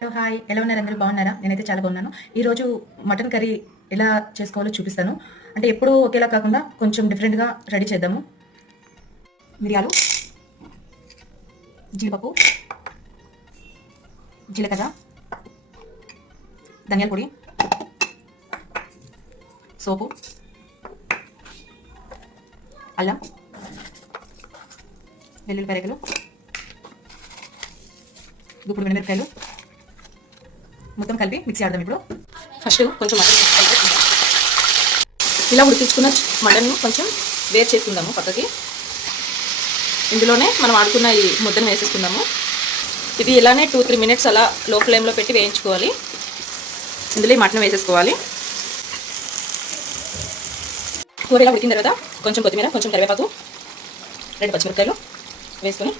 Hello hi, ఎలా ఉన్నారు? అందరూ బాగున్నారా? నేనైతే చాలా బాగున్నాను. ఈరోజు మటన్ కర్రీ ఎలా చేసుకోవాలో చూపిస్తాను. అంటే ఎప్పుడూ ఒకేలా కాకుండా కొంచెం డిఫరెంట్గా రెడీ చేద్దాము. మిరియాలు, జీడిపప్పు, జీలకర్ర, ధనియాల పొడి, సోపు, అల్లం, వెల్లుల్లిపాయ రేకులు, గుప్పుడు మిరపకాయలు మొత్తం కలిపి మిక్సీ ఆడదాం. ఇప్పుడు ఫస్ట్ కొంచెం మటన్ ఇలా ఉడికించుకున్న మటన్ కొంచెం వేరు చేసుకుందాము పక్కకి. ఇందులోనే మనం ఆడుకున్న ఈ ముద్దను వేసేసుకుందాము. ఇది ఇలానే 2-3 మినిట్స్ అలా లో ఫ్లేమ్లో పెట్టి వేయించుకోవాలి. ఇందులో ఈ మటన్ వేసేసుకోవాలి. కూర ఇలా ఉడికిన తర్వాత కొంచెం కొత్తిమీర, కొంచెం కరివేపాకు, 2 పచ్చిమిరపకాయలు వేసుకొని